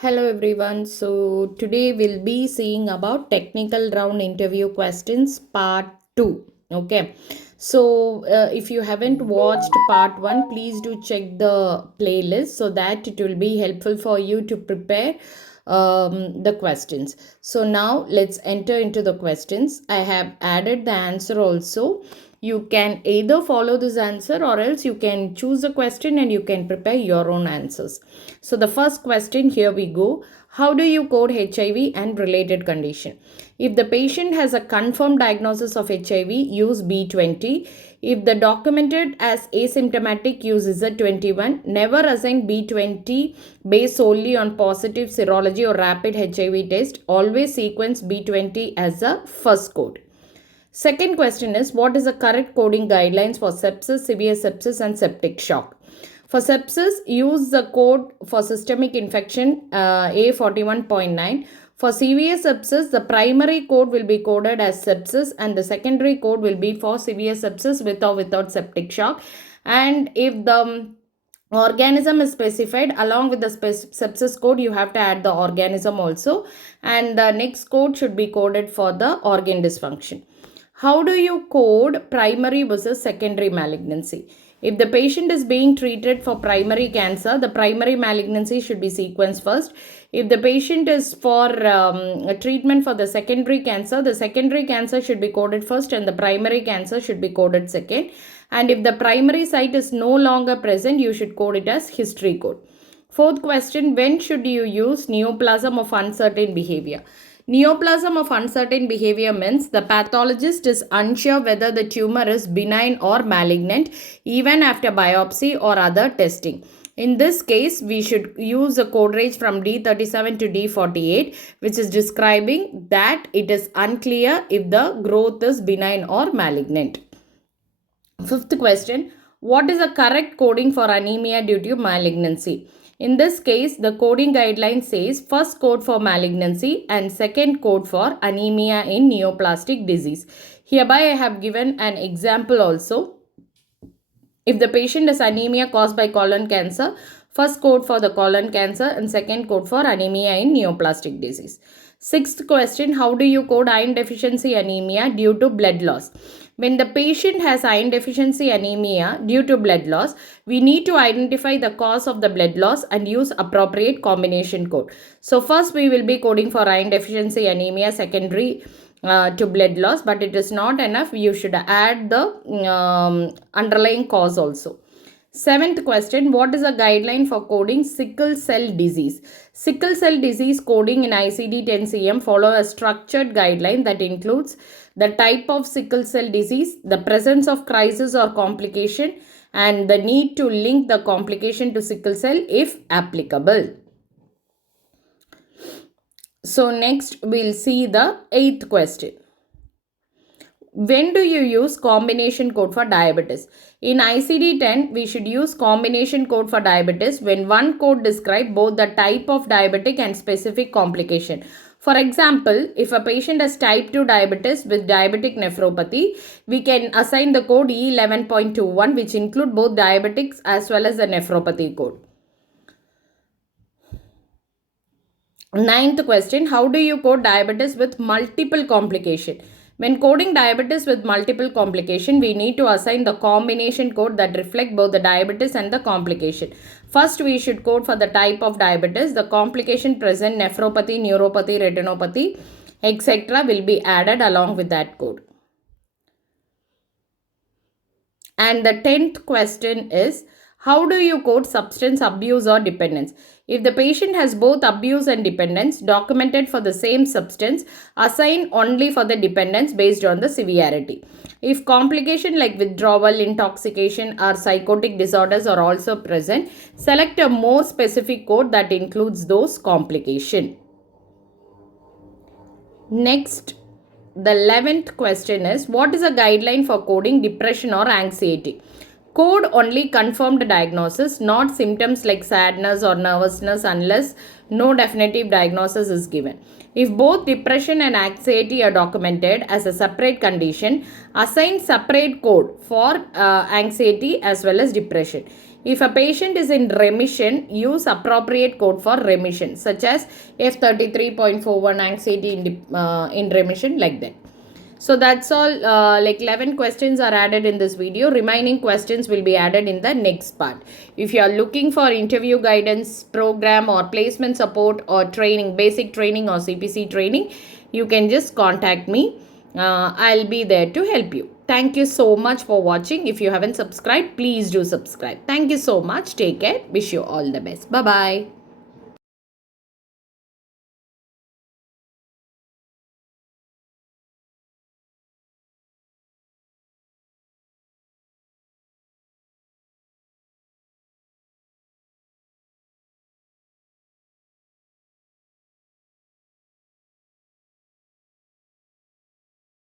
Hello everyone. So today we'll be seeing about technical round interview questions part 2. Okay. So if you haven't watched part 1, please do check the playlist so that it will be helpful for you to prepare the questions. So now let's enter into the questions. I have added the answer also. You can either follow this answer or else you can choose a question and you can prepare your own answers. So the first question, here we go. How do you code HIV and related condition? If the patient has a confirmed diagnosis of HIV, use B20. If the documented as asymptomatic, use Z21. Never assign B20 based solely on positive serology or rapid HIV test. Always sequence B20 as a first code. Second question is, what is the correct coding guidelines for sepsis, severe sepsis and septic shock? For sepsis, use the code for systemic infection A41.9. For severe sepsis, the primary code will be coded as sepsis and the secondary code will be for severe sepsis with or without septic shock. And if the organism is specified along with the sepsis code, you have to add the organism also. And the next code should be coded for the organ dysfunction. How do you code primary versus secondary malignancy? If the patient is being treated for primary cancer, the primary malignancy should be sequenced first. If the patient is for a treatment for the secondary cancer should be coded first and the primary cancer should be coded second. And if the primary site is no longer present, you should code it as history code. Fourth question, when should you use neoplasm of uncertain behavior? Neoplasm of uncertain behavior means the pathologist is unsure whether the tumor is benign or malignant even after biopsy or other testing. In this case, we should use a code range from D37 to D48, which is describing that it is unclear if the growth is benign or malignant. Fifth question, what is the correct coding for anemia due to malignancy? In this case, the coding guideline says first code for malignancy and second code for anemia in neoplastic disease. Hereby, I have given an example also. If the patient is anemia caused by colon cancer, first code for the colon cancer and second code for anemia in neoplastic disease. Sixth question, how do you code iron deficiency anemia due to blood loss? When the patient has iron deficiency anemia due to blood loss, we need to identify the cause of the blood loss and use appropriate combination code. So first we will be coding for iron deficiency anemia secondary to blood loss, but it is not enough. You should add the underlying cause also. Seventh question, what is a guideline for coding sickle cell disease? Sickle cell disease coding in ICD-10-CM follow a structured guideline that includes the type of sickle cell disease, the presence of crisis or complication, and the need to link the complication to sickle cell if applicable. So next we'll see the eighth question. When do you use combination code for diabetes? In ICD-10, we should use combination code for diabetes when one code describes both the type of diabetic and specific complication. For example, if a patient has type 2 diabetes with diabetic nephropathy, we can assign the code E11.21, which include both diabetics as well as the nephropathy code. Ninth question, how do you code diabetes with multiple complication? When coding diabetes with multiple complication, we need to assign the combination code that reflect both the diabetes and the complication. First, we should code for the type of diabetes. The complication present, nephropathy, neuropathy, retinopathy, etc. will be added along with that code. And the 10th question is, how do you code substance abuse or dependence? If the patient has both abuse and dependence documented for the same substance, assign only for the dependence based on the severity. If complication like withdrawal, intoxication or psychotic disorders are also present, select a more specific code that includes those complications. Next, the 11th question is, what is a guideline for coding depression or anxiety? Code only confirmed diagnosis, not symptoms like sadness or nervousness unless no definitive diagnosis is given. If both depression and anxiety are documented as a separate condition, assign separate code for anxiety as well as depression. If a patient is in remission, use appropriate code for remission, such as F33.41 anxiety in remission, like that. So that's all. Like 11 questions are added in this video. Remaining questions will be added in the next part. If you are looking for interview guidance program or placement support or training, basic training or CPC training, you can just contact me. I'll be there to help you. Thank you so much for watching. If you haven't subscribed, please do subscribe. Thank you so much. Take care. Wish you all the best. Bye bye.